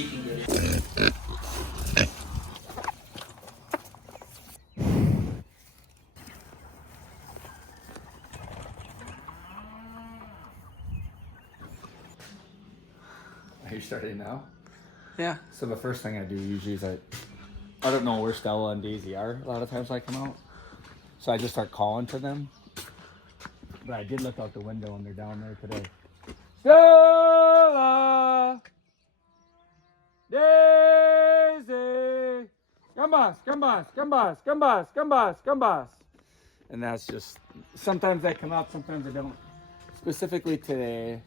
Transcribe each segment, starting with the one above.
keeping good. Are you starting now? Yeah. So the first thing I do usually is I don't know where Stella and Daisy are a lot of times when I come out. So I just start calling to them. But I did look out the window and they're down there today. Stella! Daisy! Gambas, gambas, gambas, gambas, gambas, gambas. And that's just, sometimes I come out, sometimes I don't. Specifically today,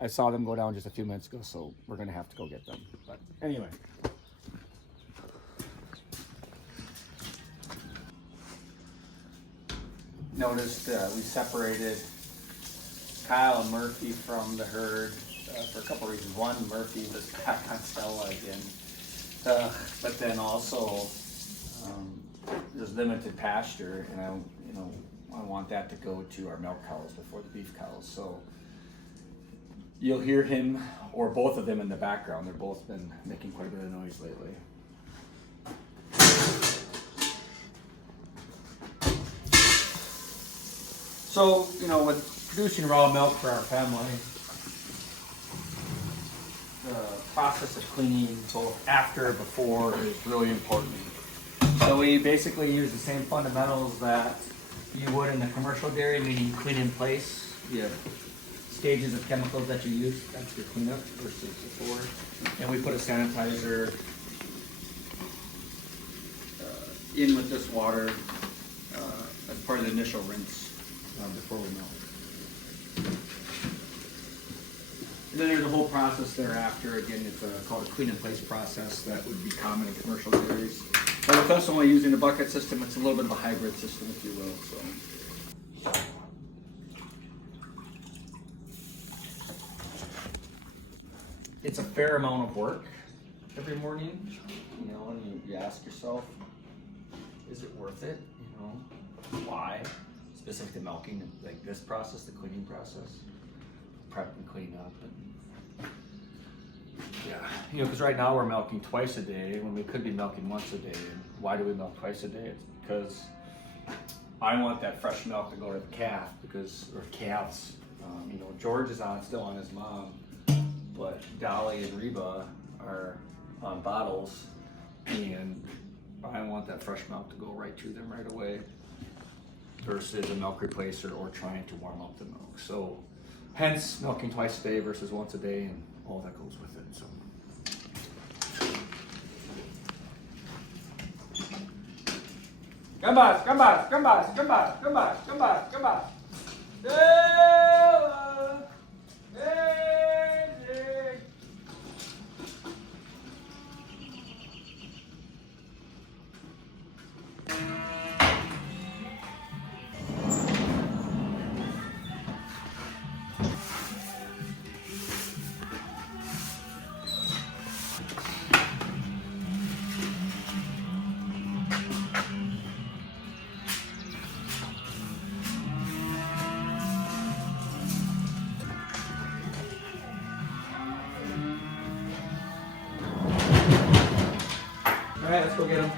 I saw them go down just a few minutes ago, so we're gonna have to go get them. But anyway. Noticed we separated Kyle and Murphy from the herd for a couple reasons. One, Murphy was back on Stella again, but then also there's limited pasture, and I want that to go to our milk cows before the beef cows. So you'll hear him or both of them in the background. They've both been making quite a bit of noise lately. So, with producing raw milk for our family, the process of cleaning both after and before is really important. So we basically use the same fundamentals that you would in the commercial dairy, meaning clean in place. You have stages of chemicals that you use, that's your cleanup versus before. And we put a sanitizer in with this water as part of the initial rinse. Before we milk. And then there's a whole process thereafter. Again, it's called a clean in place process that would be common in commercial dairies. But with us only using the bucket system, it's a little bit of a hybrid system, if you will. So. It's a fair amount of work every morning, and you ask yourself, is it worth it? Why? Specific to milking, like this process, the cleaning process, prep and clean up, and yeah, because right now we're milking twice a day when we could be milking once a day. And why do we milk twice a day? It's because I want that fresh milk to go to the calf or calves. George is still on his mom, but Dolly and Reba are on bottles, and I want that fresh milk to go right to them right away, versus a milk replacer or trying to warm up the milk. So hence milking twice a day versus once a day and all that goes with it. So gambas, gambas, gambas, gambas, gambas, gambas, gambas. Stella, Daisy. All right, let's go get them.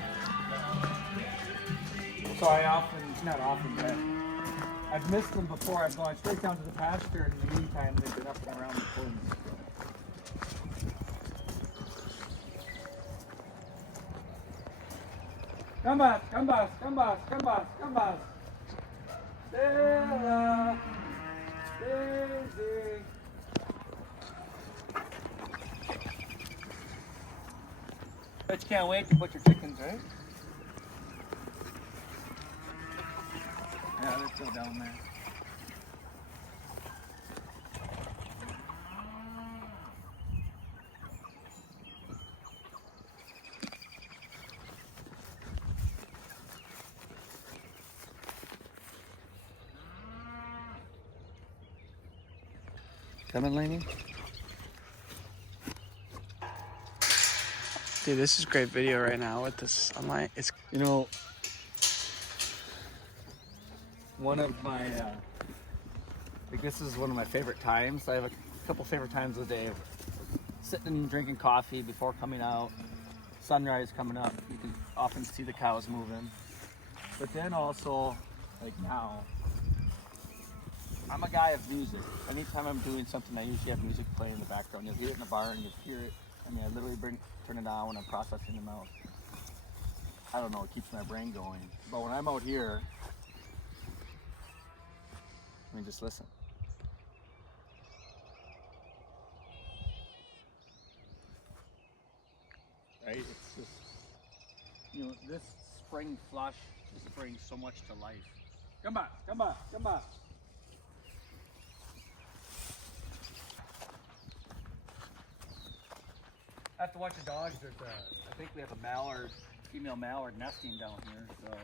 So not often, but I've missed them before. I've gone straight down to the pasture, and in the meantime, they've been up and around the corner. Gambas, gambas, gambas, gambas, gambas. Stella, Daisy. Bet you can't wait to put your chickens, right? Yeah, they're still down there. Coming, Lainey? Dude, this is great video right now with this sunlight. It's one of my this is one of my favorite times. I have a couple favorite times of the day. sitting and drinking coffee before coming out. Sunrise coming up, you can often see the cows moving. But then also, like now, I'm a guy of music. Anytime I'm doing something, I usually have music playing in the background. You'll hear it in the barn, you'll hear it. I mean, I literally turn it on when I'm processing the milk. I don't know, it keeps my brain going. But when I'm out here, I mean, just listen. Right? It's just, you know, this spring flush just brings so much to life. Come back, come back, come back. I have to watch the dogs. I think we have a mallard, female mallard nesting down here, so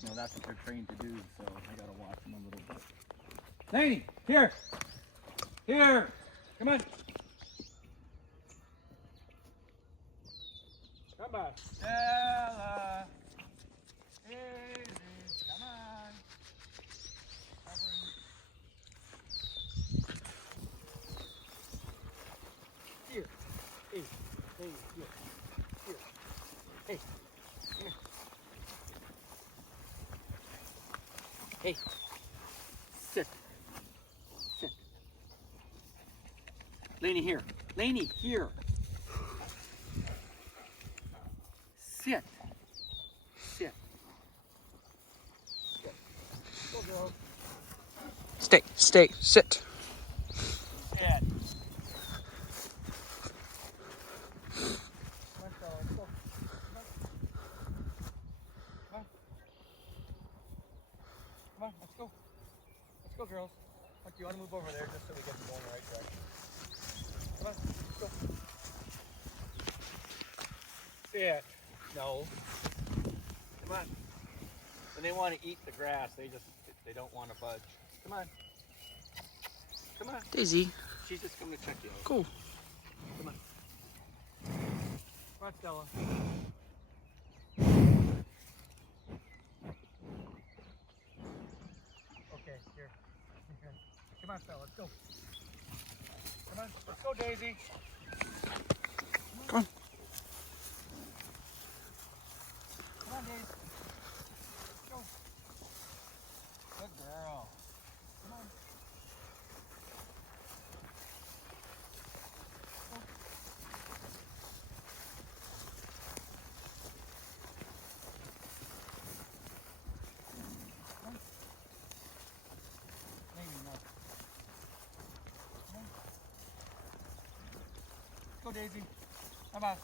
you know that's what they're trained to do. So I gotta watch them a little bit. Laney, here, here, come on. Come on. Stella. Daisy, come on. Here. Hey. Hey. Here. Here. Hey. Here. Hey. Sit. Sit. Laney, here. Laney, here. Sit. Sit. Sit. Go, girl. Stay, stay, sit. Sit. Let's go. Let's go. Come on. Come on. Let's go. Let's go, girls. Look, you want to move over there just so we get them going in the right direction. Come on. Let's go. Sit. No. Come on. When they want to eat the grass, they don't want to budge. Come on. Come on. Daisy. She's just coming to check you out. Cool. Come on. Come on, Stella. Okay, here. Come on, Stella. Let's go. Come on. Let's go, Daisy. Come on. Come on, Daisy. Let's go. Good girl. Come on. Go. Come on. Maybe not. Come on. Let's go, Daisy. Come on.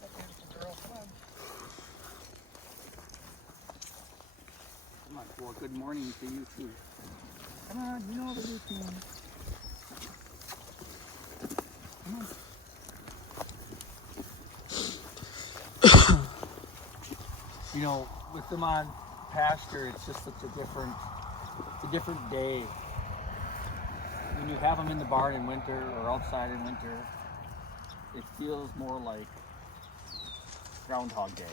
That beautiful girl. Come on. Come on. Well, good morning to you too. Come on, you know the routine. Come on. You know, with them on pasture, it's just such a different day. When you have them in the barn in winter or outside in winter, it feels more like Groundhog Day.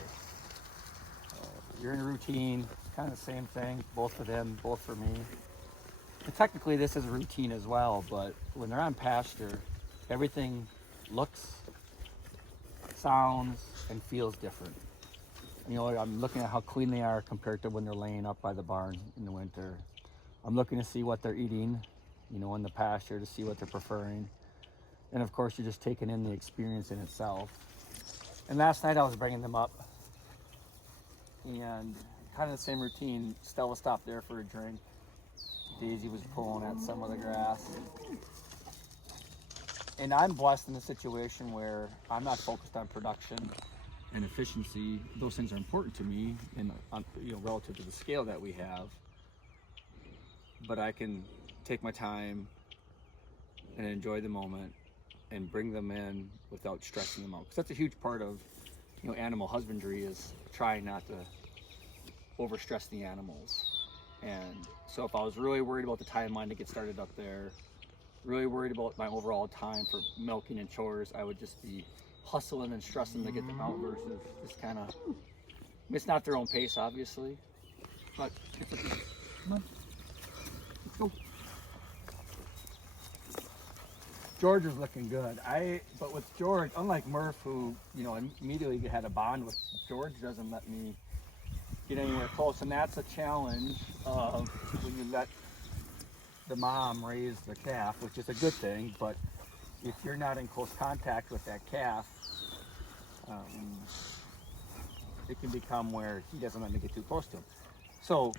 You're in a routine, kind of the same thing, both for them, both for me. And technically this is a routine as well, but when they're on pasture, everything looks, sounds, and feels different. You know, I'm looking at how clean they are compared to when they're laying up by the barn in the winter. I'm looking to see what they're eating, you know, in the pasture, to see what they're preferring. And of course, you're just taking in the experience in itself. And last night I was bringing them up, and kind of the same routine. Stella stopped there for a drink. Daisy was pulling at some of the grass. And I'm blessed in a situation where I'm not focused on production and efficiency. Those things are important to me, and you know, relative to the scale that we have. But I can take my time and enjoy the moment and bring them in without stressing them out. Because that's a huge part of, you know, animal husbandry, is trying not to overstress the animals. And so if I was really worried about the timeline to get started up there, really worried about my overall time for milking and chores, I would just be hustling and stressing to get them out versus just kind of, it's not their own pace, obviously, but it's okay. Come on, let's go. George is looking good. But with George, unlike Murph, who immediately had a bond with George, doesn't let me get anywhere close, and that's a challenge of when you let the mom raise the calf, which is a good thing. But if you're not in close contact with that calf, it can become where he doesn't let me get too close to him. So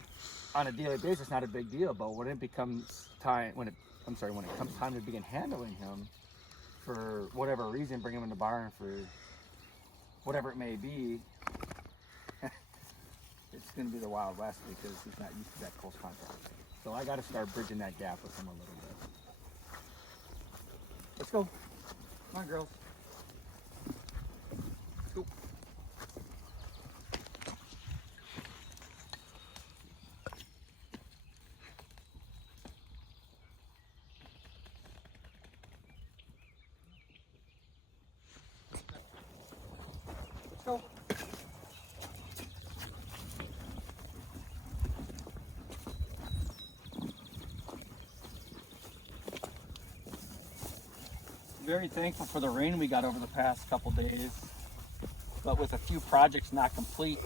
on a daily basis, not a big deal, but when it becomes time, when it comes time to begin handling him for whatever reason, bring him in the barn for whatever it may be, it's going to be the Wild West because he's not used to that close contact. So I got to start bridging that gap with him a little bit. Let's go. Come on, girls. Let's go. Let's go. Very thankful for the rain we got over the past couple days, but with a few projects not complete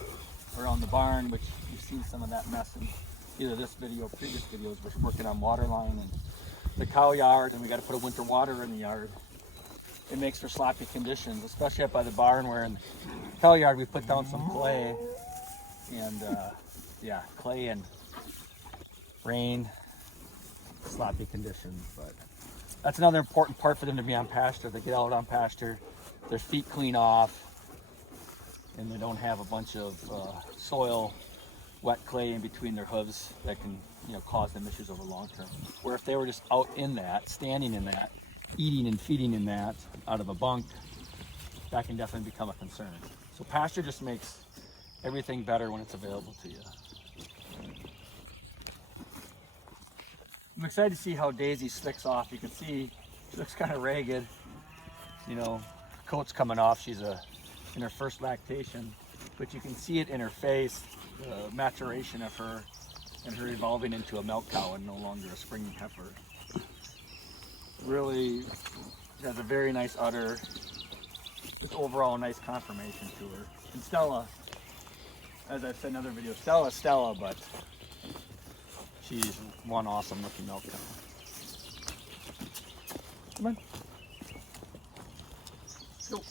around the barn, which you've seen some of that mess in either this video or previous videos, we're working on water line and the cow yard, and we got to put a winter water in the yard. It makes for sloppy conditions, especially up by the barn where in the cow yard we put down some clay, and yeah, clay and rain, sloppy conditions. But that's another important part for them to be on pasture. They get out on pasture, their feet clean off, and they don't have a bunch of soil, wet clay in between their hooves that can cause them issues over long term. Where if they were just out in that, standing in that, eating and feeding in that out of a bunk, that can definitely become a concern. So pasture just makes everything better when it's available to you. I'm excited to see how Daisy slicks off. You can see she looks kind of ragged. Coat's coming off. She's in her first lactation, but you can see it in her face, the maturation of her and her evolving into a milk cow and no longer a springing heifer. Really has a very nice udder, just overall nice conformation to her. And Stella, as I've said in other videos, Stella, but she's one awesome looking milk cow. Come on. Let's go.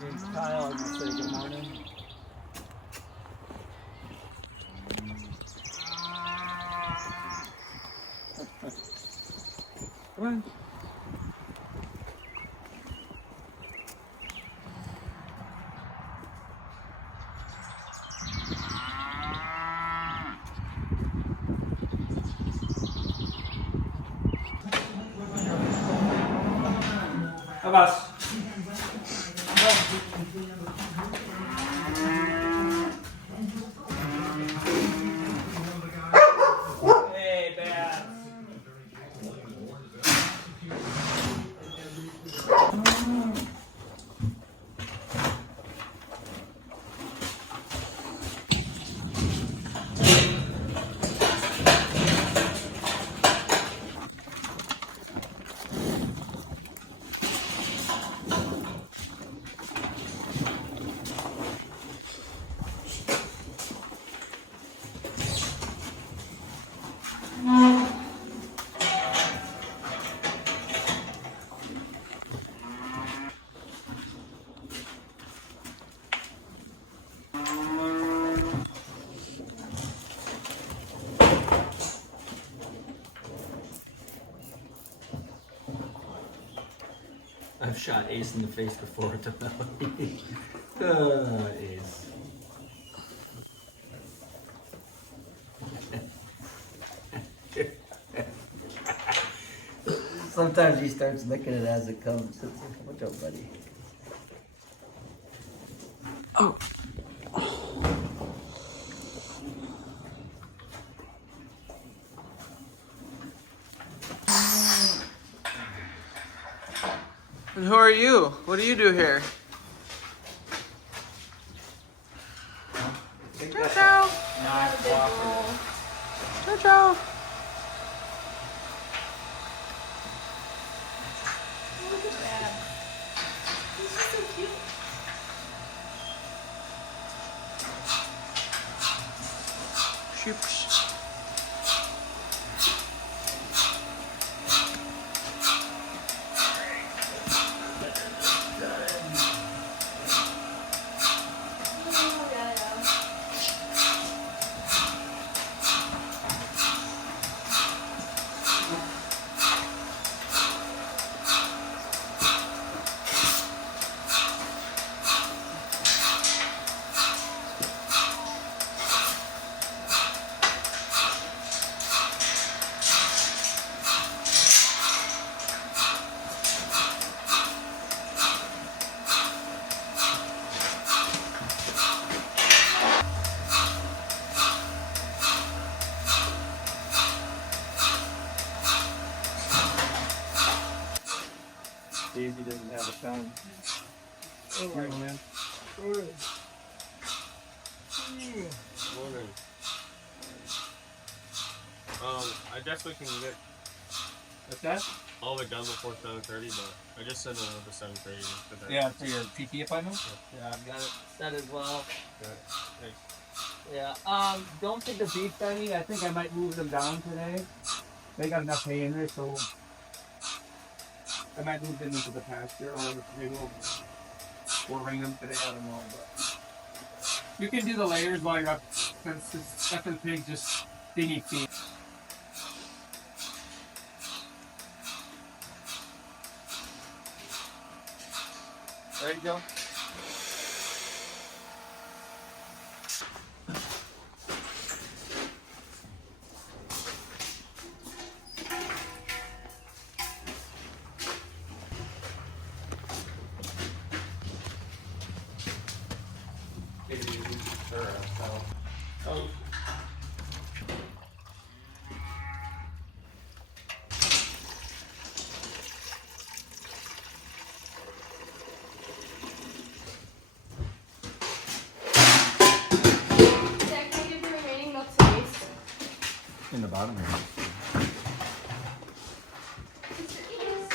There's Kyle. I'm going to say good morning. Come on. Hi, boss. Hey, Babs. I've shot Ace in the face before. Ace. Sometimes he starts licking it as it comes. What's up, buddy? Oh. And who are you? What do you do here? Ciao, Not cooperative. ciao, ciao. Look at that. He's just so cute. Shoops. Oh, yeah, yeah. Daisy doesn't have a phone. Morning, man. Morning. I guess we can get What's that? all of it done before 7:30, but I just sent another 7:30 today. Yeah, for your PT appointment? Yeah, I've got it set as well. Good. Thanks. Yeah. Don't take the beef any. I think I might move them down today. They got enough hay in there, so I might move them into the pasture, or maybe we'll ring them today. I don't know, but you can do the layers while you're up, since the pigs just they need feed. Ready to go? Jack, can I give the remaining milk to Ace? In the bottom here. Mr. Ace.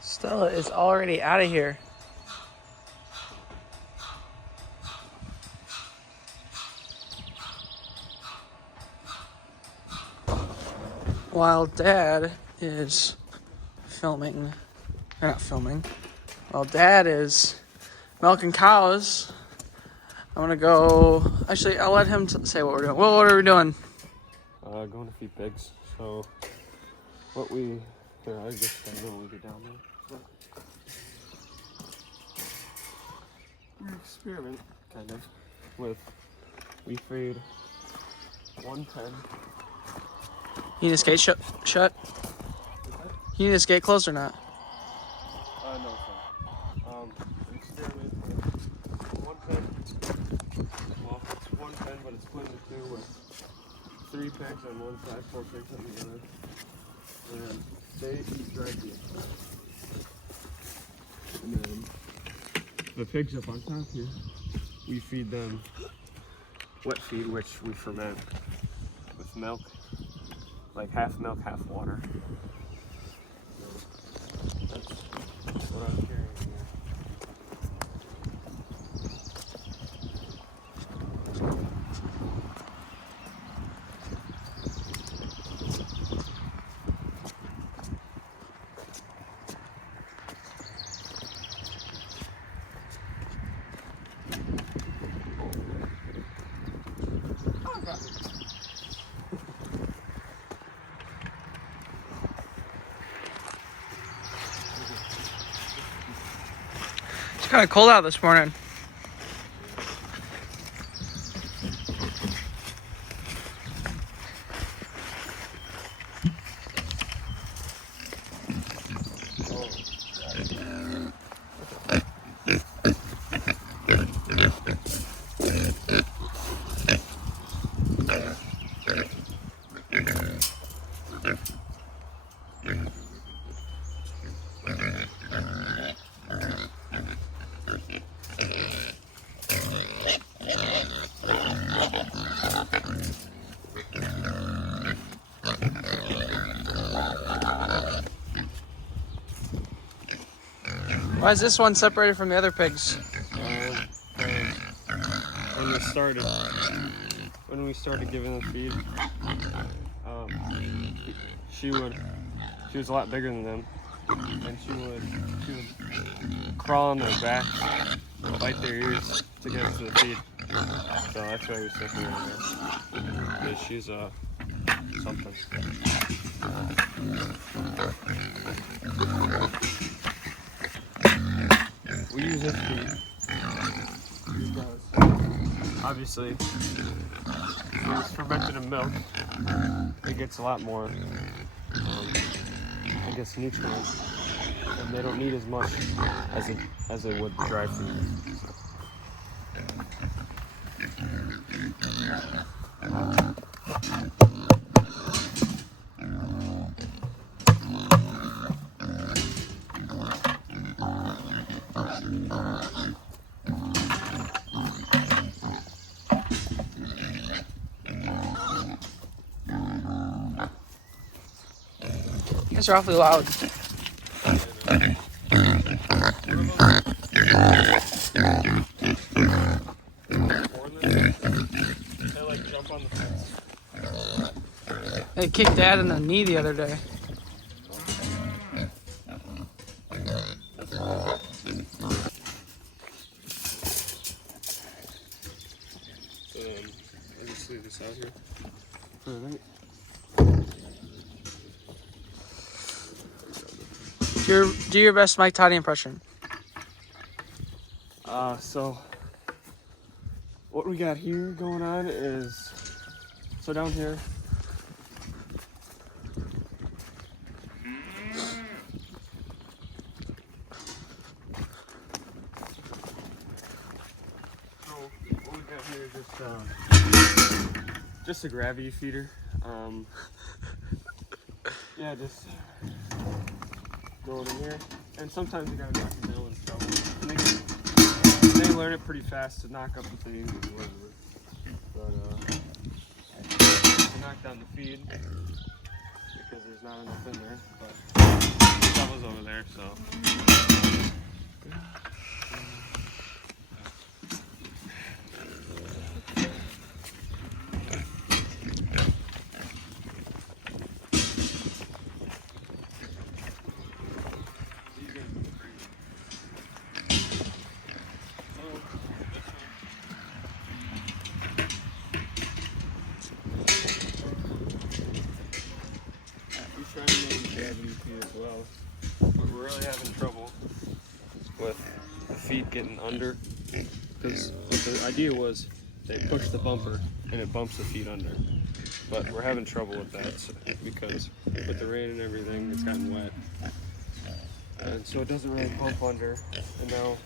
Stella is already out of here. While Dad is filming, or not filming, while Dad is milking cows, I'm gonna go. Actually, I'll let him say what we're doing. Well, what are we doing? Going to feed pigs. So, what we here, I just don't know when we get down there. We experiment kind of with we feed 110. You need his gate shut? You need his gate closed or not? No, sir. We experiment with 110. Well, it's 110, but it's split into two with 3 pigs on one side, 4 pigs on the other. And they eat directly. And then the pigs up on top here, we feed them wet feed, which we ferment with milk, like half milk, half water. That's what I'm carrying here. It's kind of cold out this morning. Why is this one separated from the other pigs? When we started giving them feed, she was a lot bigger than them, and she would crawl on their back, bite their ears to get us to the feed. So that's why we separated her. Because she's something. We use this feed because obviously when it's fermented in milk, it gets a lot more, I guess, nutrients, and they don't need as much as it would dry feed. It's awfully loud. They like jump on the fence. They kicked Dad in the knee the other day. I'll just leave this out here. Alright. Do your best Mike Toddy impression. So what we got here going on is, so down here, just a gravity feeder. Yeah, just going in here, and sometimes you gotta knock them down with trouble. And they learn it pretty fast to knock up the things and whatever. But to knock down the feed because there's not enough in there. But the shovel's over there, so. Trying to make gravity feed as well, but we're really having trouble with the feed getting under, because the idea was they push the bumper and it bumps the feed under, but we're having trouble with that because with the rain and everything it's gotten wet, and so it doesn't really bump under. And now,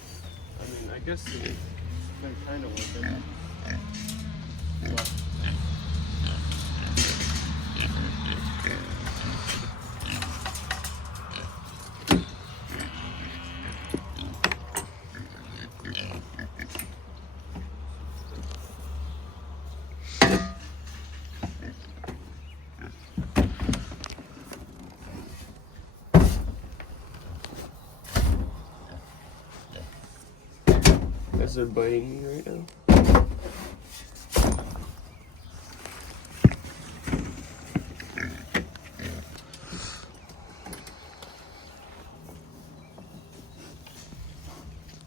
I mean, I guess it's been kind of working, but they're biting me right now.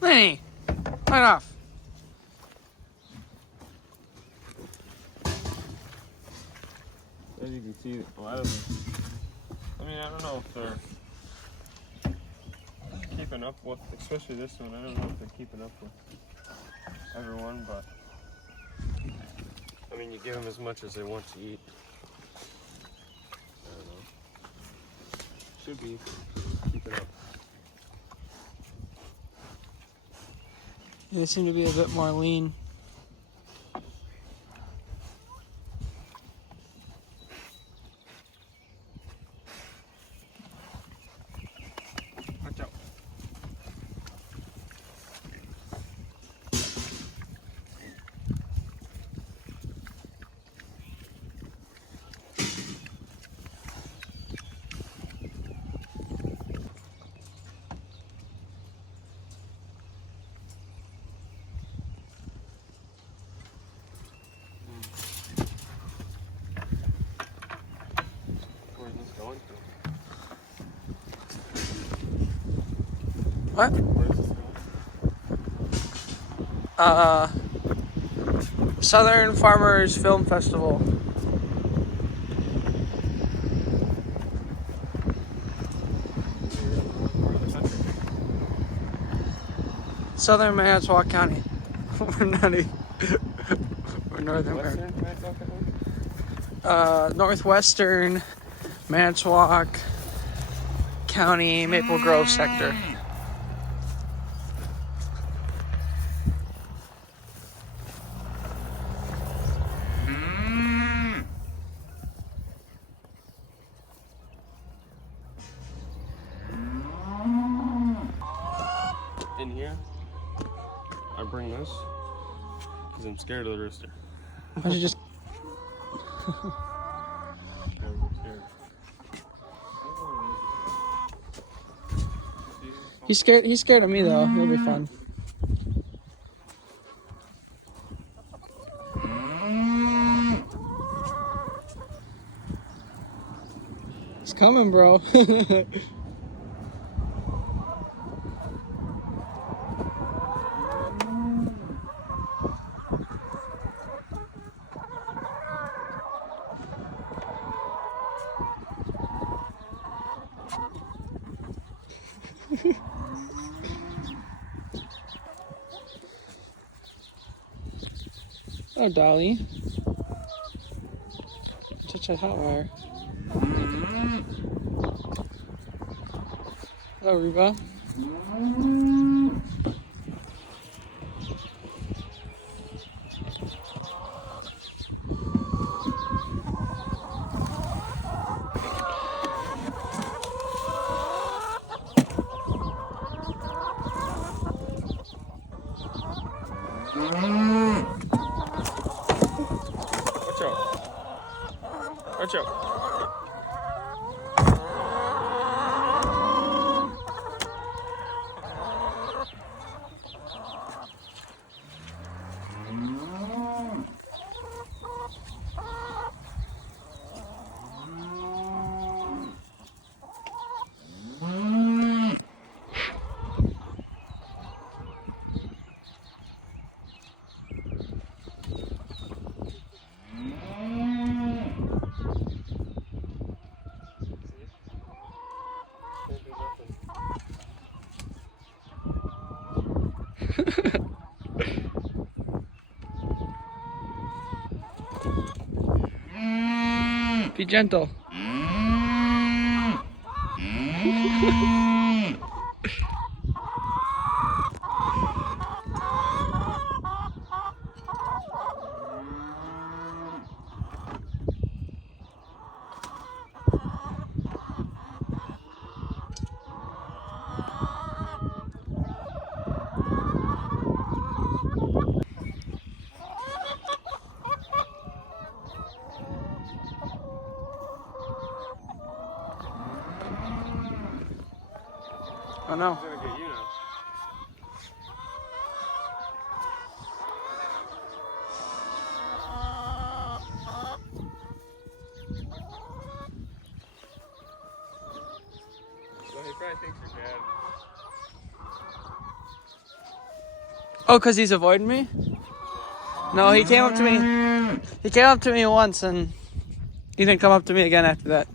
Lenny, right off. As you can see, a lot of them, I mean, I don't know if they're keeping up with, especially this one, I don't know if they're keeping up with everyone, but I mean, you give them as much as they want to eat. I don't know. Should be keeping up. They seem to be a bit more lean. Watch out. What? Where's this going? Southern Farmers Film Festival. Southern Manitowoc County. We're not we're Northern America. Western Manitowoc? Northwestern Manitowoc County, Maple Grove sector. In here, I bring this because I'm scared of the rooster. Why'd you just... I'm scared. He's scared of me though. He'll be fun. He's coming, bro. Oh, Dolly. Touch that hot wire. Hello, Reba. Watch out. Watch out. Be gentle. Oh no. He's gonna get you now. Well, he probably thinks you're dead. Oh, because he's avoiding me? No, he came up to me. He came up to me once and he didn't come up to me again after that.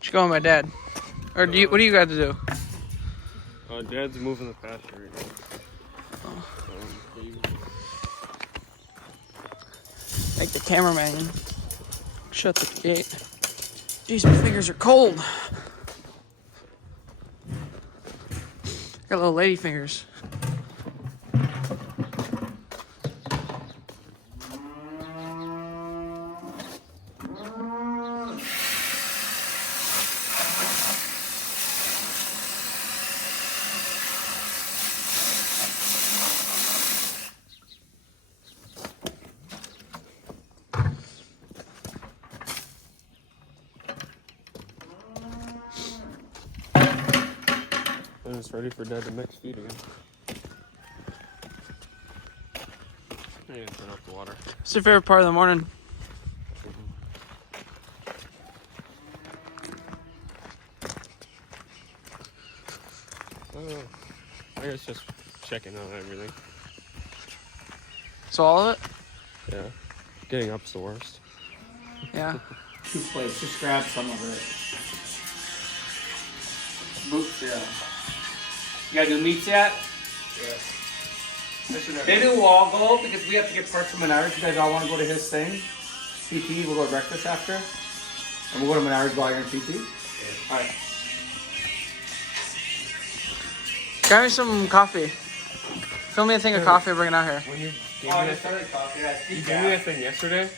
Should go with my dad. Or do you? What do you got to do? Dad's moving the pasture right now. Like the cameraman. Shut the gate. Jeez, my fingers are cold. Got little lady fingers. And it's ready for Dad to mix feed again. need to turn off the water. What's your favorite part of the morning? I guess just checking on everything. So all of it? Yeah. Getting up's the worst. Yeah. 2 plates, just grab some of it. Boots, yeah. You gotta do meats yet? Yes. They do all go because we have to get parts from Menards. You guys all want to go to his thing? PT, we'll go to breakfast after. And we'll go to Menards while you're in PT. Yeah. Alright. Grab me some coffee. Fill me a thing of coffee, bring it out here. When you gave Oh, me you that, started coffee. Yeah, you gave me that thing yesterday,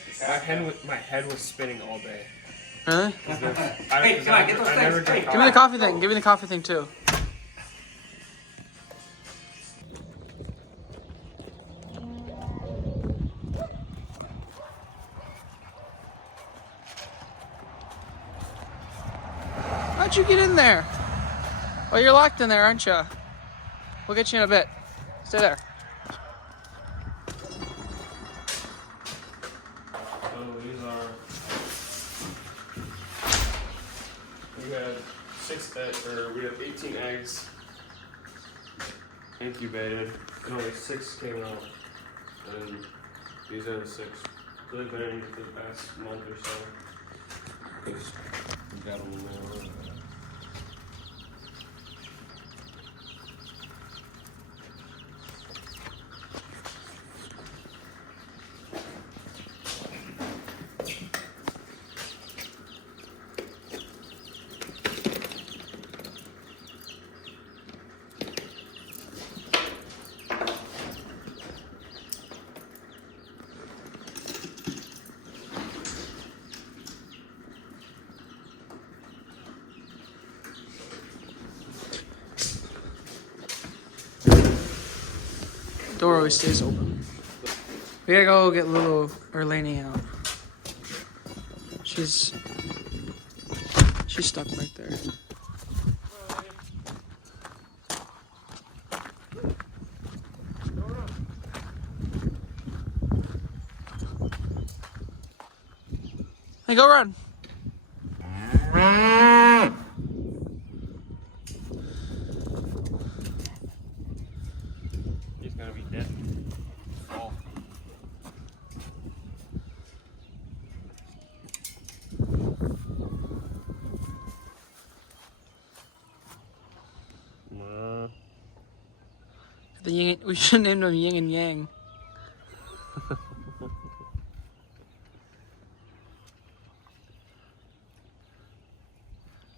my head was spinning all day. Really? Hey, come on, get those things. Hey, Give me the coffee thing. Give me the coffee thing too. How'd you get in there? Oh, you're locked in there, aren't you? We'll get you in a bit. Stay there. So these are. We had 6 eggs, or we have 18 eggs incubated, and only 6 came out. And these are the 6. Really been for the past month or so. We got them now. Door always stays open. We gotta go get little Erlani out. She's stuck right there. Hey, go run. He's gonna be dead. Oh. We should name them Yin and Yang.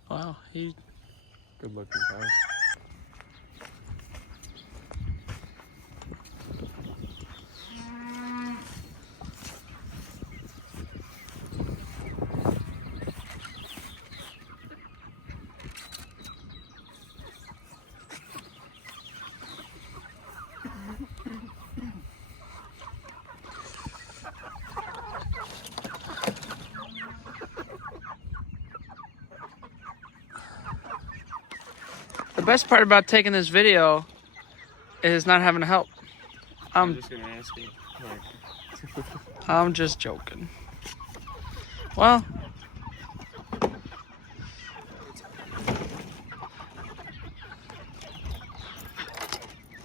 Wow, he. Good looking guy. The best part about taking this video is not having to help. I'm just gonna ask you. Like, I'm just joking. Well, I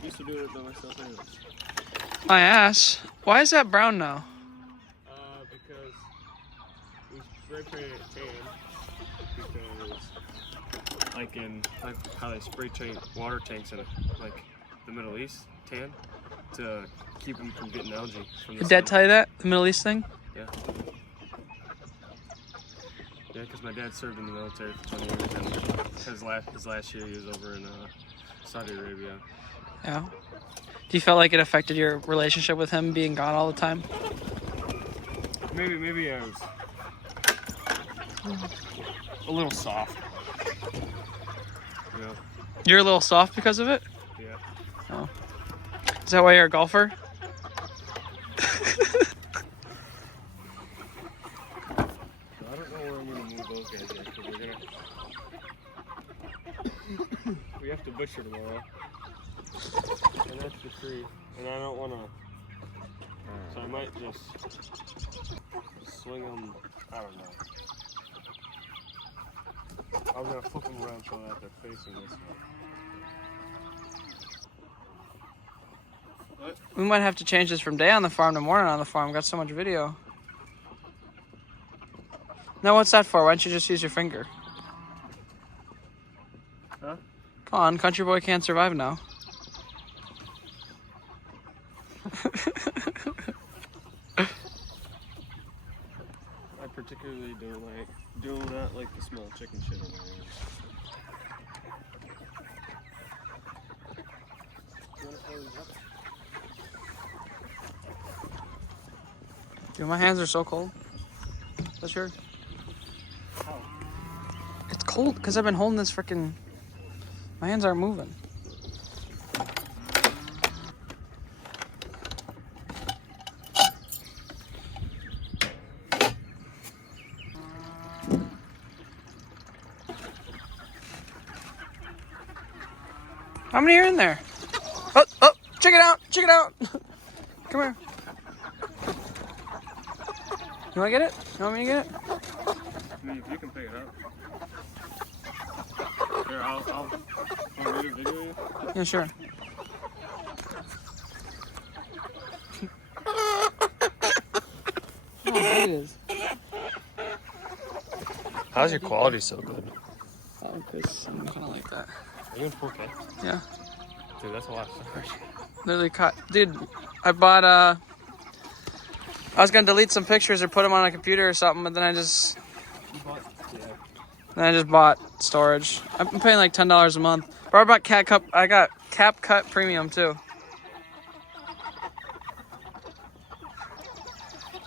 used to do it by myself anyways. my ass. Why is that brown now? Because we spray painted it tan because like how they spray paint water tanks in like the Middle East tan to keep them from getting algae from the Did Dad sun. tell you that? The Middle East thing? Yeah. Yeah, because my dad served in the military for 20 years, and his last year he was over in Saudi Arabia. Yeah. Do you feel like it affected your relationship with him being gone all the time? Maybe I was a little soft. Yeah. You're a little soft because of it? Yeah. Oh. Is that why you're a golfer? So I don't know where I'm gonna move those guys in because we have to butcher tomorrow, and that's the tree, and I don't want to So I might just swing them, I don't know. I was gonna flip them around so that they're facing this way. What? We might have to change this from day on the farm to morning on the farm. Got so much video. No, what's that for? Why don't you just use your finger? Huh? Come on, country boy can't survive now. I particularly do not like the smell of chicken shit in my hands. Dude, my hands are so cold. That's sure. How? It's cold because I've been holding this freaking. My hands aren't moving. How many are in there? Oh, check it out, check it out. Come here. You want to get it? You want me to get it? I mean, if you can pick it up. Here, I'll video you. Yeah, sure. Oh, there it is. How's your quality so good? Oh, because I'm kind of like that. Are you in 4K? Yeah. Dude, that's a lot of storage. Literally caught. Dude, I bought, I was going to delete some pictures or put them on a computer or something, but then I just bought storage. I'm paying like $10 a month. But I bought I got Cap Cut Premium too.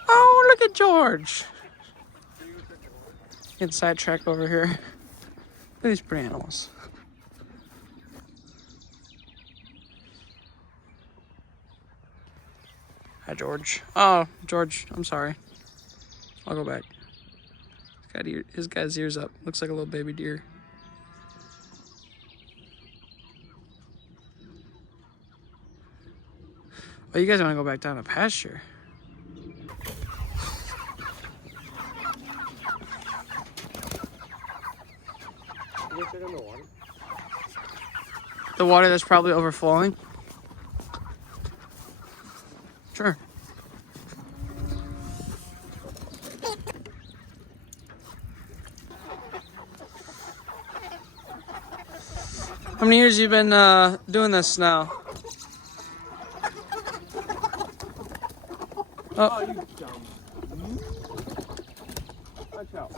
Oh, look at George. Get sidetracked over here. Look at these pretty animals. Hi, George. Oh, George, I'm sorry. I'll go back. His guy's ears up. Looks like a little baby deer. Oh, you guys want to go back down to pasture? You gonna sit in the water? The water that's probably overflowing? Sure. How many years you been doing this now? Oh, you dumb. Watch out.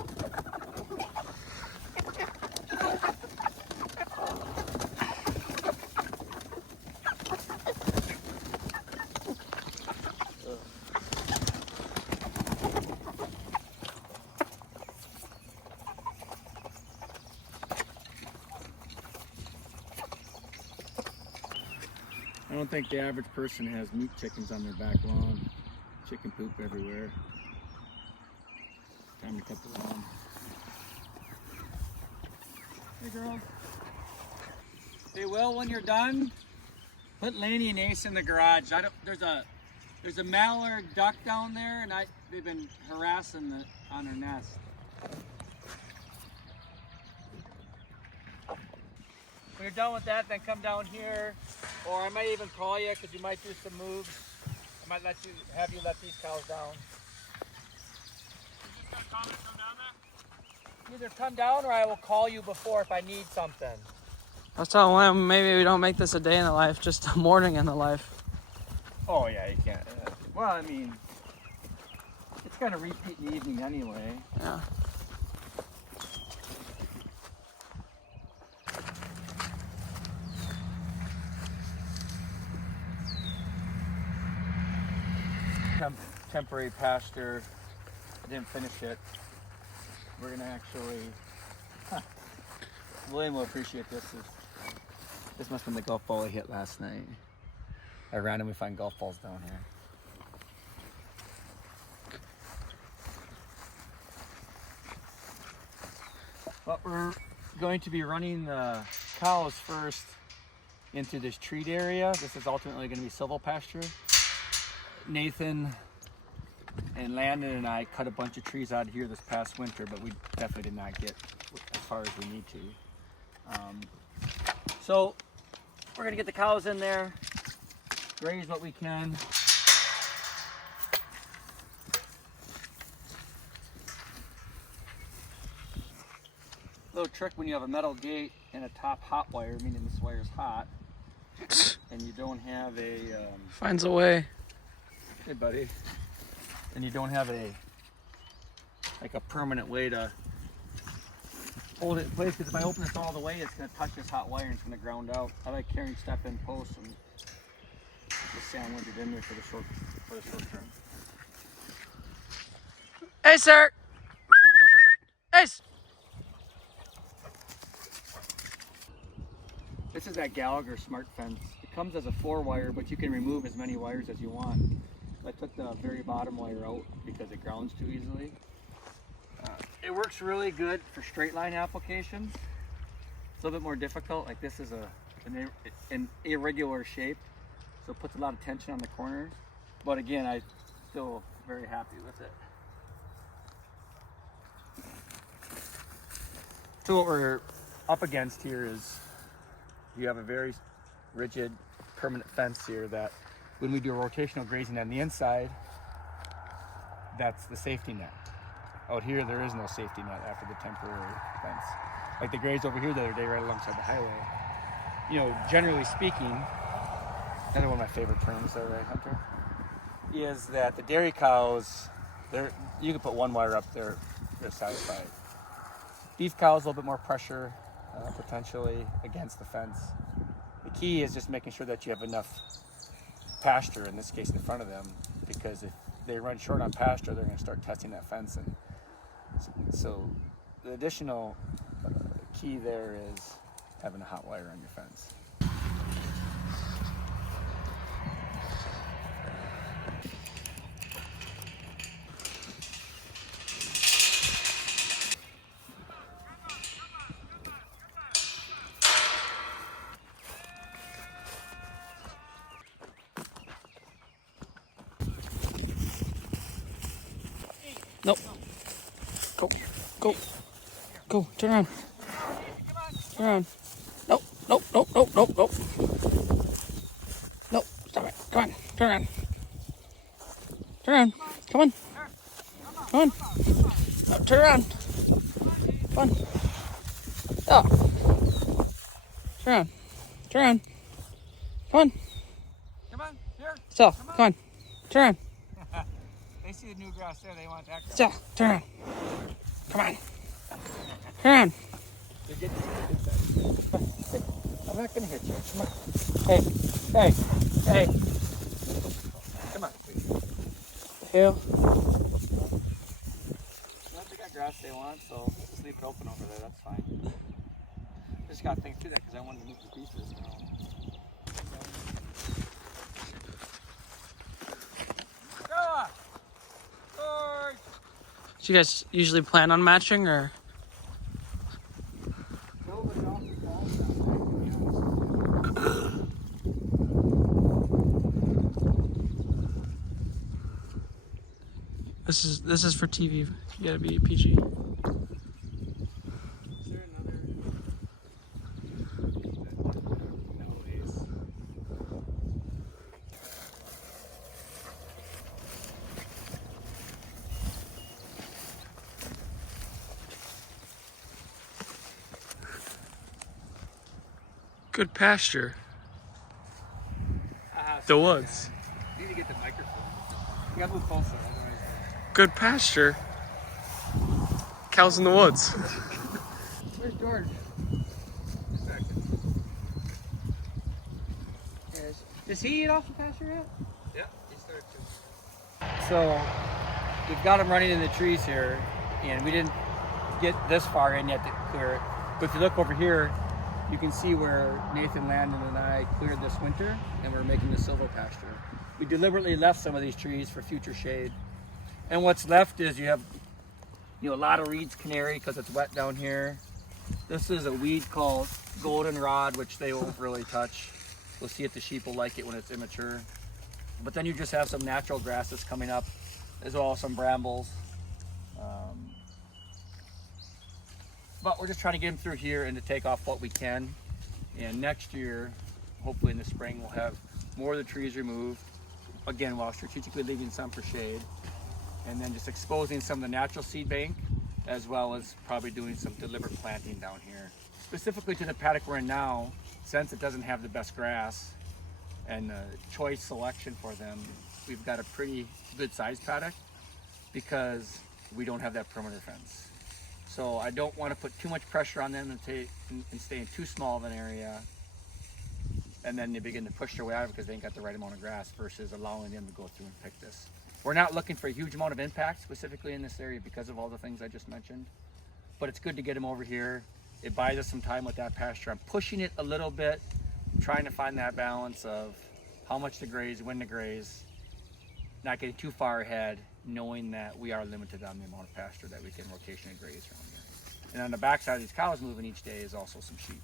I don't think the average person has meat chickens on their back lawn. Chicken poop everywhere. Time to cut the lawn. Hey, girl. Hey, Will, when you're done, put Laney and Ace in the garage. There's a mallard duck down there, and they've been harassing on her nest. When you're done with that, then come down here, or I might even call you because you might do some moves. I might have you let these cows down. You just gonna come down there? Either come down or I will call you before if I need something. I was telling him maybe we don't make this a day in the life, just a morning in the life. Oh yeah, you can't. Well, I mean, it's gonna repeat in the evening anyway. Yeah. Temporary pasture. I didn't finish it. We're gonna actually. William will appreciate this. This must have been the golf ball I hit last night. I randomly find golf balls down here. But we're going to be running the cows first into this treat area. This is ultimately going to be silvo pasture. Nathan and Landon and I cut a bunch of trees out here this past winter, but we definitely did not get as far as we need to. So we're gonna get the cows in there, graze what we can. Little trick when you have a metal gate and a top hot wire, meaning this wire is hot, and you don't have a Finds a way. hey buddy, and you don't have a permanent way to hold it in place, because if I open this all the way, it's going to touch this hot wire and it's going to ground out. I like carrying step-in posts and just sandwich it in there for the short term. Hey, sir. Hey. This is that Gallagher Smart Fence. It comes as a 4-wire, but you can remove as many wires as you want. I took the very bottom wire out because it grounds too easily. It works really good for straight line applications. It's a little bit more difficult. Like this is an irregular shape, so it puts a lot of tension on the corners. But again, I'm still very happy with it. So what we're up against here is you have a very rigid, permanent fence here that when we do rotational grazing on the inside, that's the safety net. Out here, there is no safety net after the temporary fence. Like they grazed over here the other day right alongside the highway. You know, generally speaking, another one of my favorite terms there, right, Hunter, is that the dairy cows, you can put 1 wire up there, they're satisfied. Beef cows, a little bit more pressure, potentially against the fence. The key is just making sure that you have enough pasture, in this case in front of them, because if they run short on pasture, they're going to start testing that fence. And so the additional key there is having a hot wire on your fence. Nope. Go. Go. Go. Turn around. Turn around. Nope. Nope. Nope. Nope. Nope. Nope. Nope. Stop it. Come on. Turn around. Turn around. Come on. Come on. No, turn around. Come on. Oh. Turn around. Turn around. Come on. Come on, here. Still. Come on. Turn around. They see the new grass there, they want that grass. Still. Turn around. Come on. Turn around. They're getting to the inside. Come on. Hey, I'm not going to hit you. Come on. Hey, hey, hey. Come on. Hell. Well, they got grass they want, so just leave it open over there. That's fine. Just got to think through that because I wanted to move the pieces now. Do you guys usually plan on matching, or? This is for TV. You gotta be PG. Good pasture. The woods. You need to get the microphone. You gotta move closer. Otherwise, Good pasture. Cows in the woods. where's George? Does he eat off the pasture yet? Yeah, he started to. So we've got him running in the trees here, and we didn't get this far in yet to clear it. But if you look over here, you can see where Nathan Landon and I cleared this winter, and we're making the silver pasture. We deliberately left some of these trees for future shade. And what's left is you have a lot of reeds canary because it's wet down here. This is a weed called goldenrod, which they won't really touch. We'll see if the sheep will like it when it's immature. But then you just have some natural grasses coming up, as well as some brambles. But we're just trying to get them through here and to take off what we can. And next year, hopefully in the spring, we'll have more of the trees removed. Again, while strategically leaving some for shade. And then just exposing some of the natural seed bank, as well as probably doing some deliberate planting down here. Specifically to the paddock we're in now, since it doesn't have the best grass and the choice selection for them, we've got a pretty good sized paddock because we don't have that perimeter fence. So I don't want to put too much pressure on them and stay in too small of an area, and then they begin to push their way out because they ain't got the right amount of grass, versus allowing them to go through and pick this. We're not looking for a huge amount of impact specifically in this area because of all the things I just mentioned, but it's good to get them over here. It buys us some time with that pasture. I'm pushing it a little bit, trying to find that balance of how much to graze, when to graze, not getting too far ahead, knowing that we are limited on the amount of pasture that we can rotationally graze around here. And on the backside of these cows moving each day is also some sheep.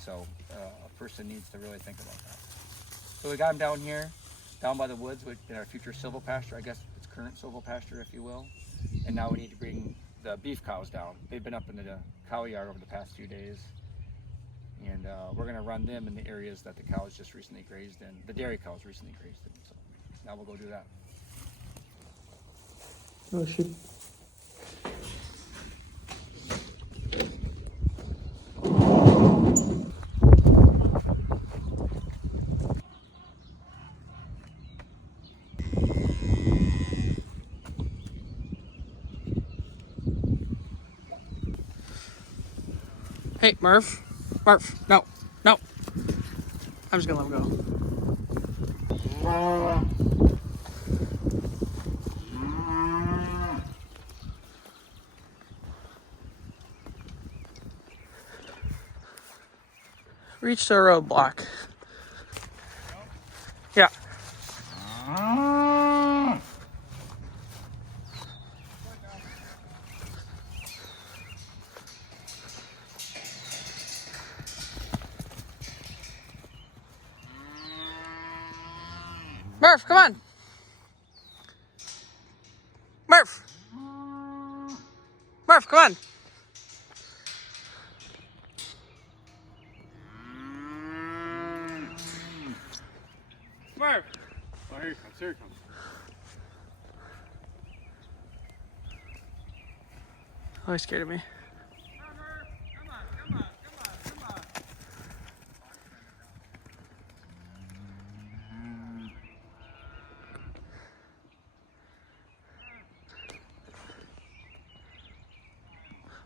So a person needs to really think about that. So we got them down here, down by the woods, in our future silvopasture. I guess it's current silvopasture, if you will. And now we need to bring the beef cows down. They've been up in the cow yard over the past few days. And we're gonna run them in the areas that the cows just recently grazed in. The dairy cows recently grazed in. So now we'll go do that. Oh, sheep. Hey, Murph. Murph, no, no. I'm just gonna let him go. Reached a roadblock. Yeah. Murph, come on. Murph. Murph, come on. Murph! Oh, here he comes, here he comes. Oh, he's scared of me. Come on, come on, come on, come on.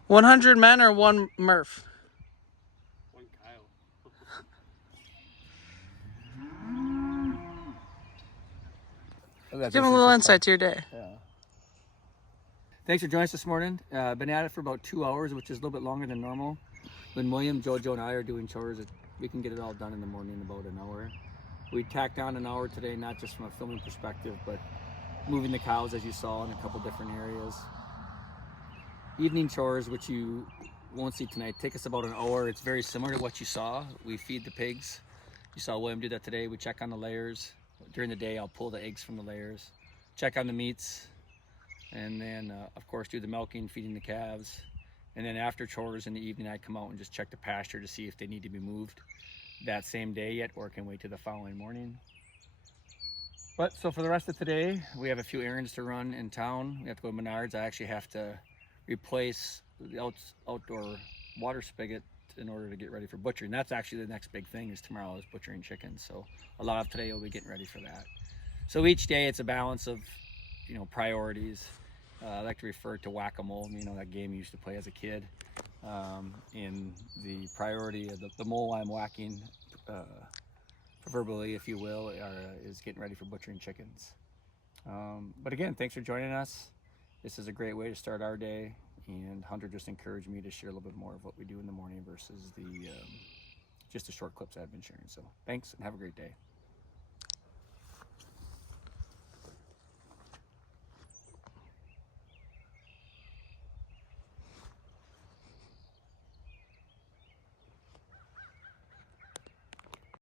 100 men or one Murph? One Kyle. Give him a little insight to your day. Thanks for joining us this morning. Been at it for about 2 hours, which is a little bit longer than normal. When William, Jojo, and I are doing chores, we can get it all done in the morning in about an hour. We tacked on an hour today, not just from a filming perspective, but moving the cows, as you saw, in a couple different areas. Evening chores, which you won't see tonight, take us about an hour. It's very similar to what you saw. We feed the pigs. You saw William do that today. We check on the layers. During the day, I'll pull the eggs from the layers, check on the meats, and then of course do the milking, feeding the calves. And then after chores in the evening, I come out and just check the pasture to see if they need to be moved that same day yet, or can wait to the following morning. But so for the rest of today, we have a few errands to run in town. We have to go to Menards. I actually have to replace the outdoor water spigot in order to get ready for butchering. That's actually the next big thing, is tomorrow is butchering chickens. So a lot of today will be getting ready for that. So each day it's a balance of, priorities. I like to refer to whack-a-mole, that game you used to play as a kid. In the priority of the mole I'm whacking, proverbially, if you will, is getting ready for butchering chickens. But again, thanks for joining us. This is a great way to start our day, and Hunter just encouraged me to share a little bit more of what we do in the morning versus just the short clips I've been sharing. So thanks, and have a great day.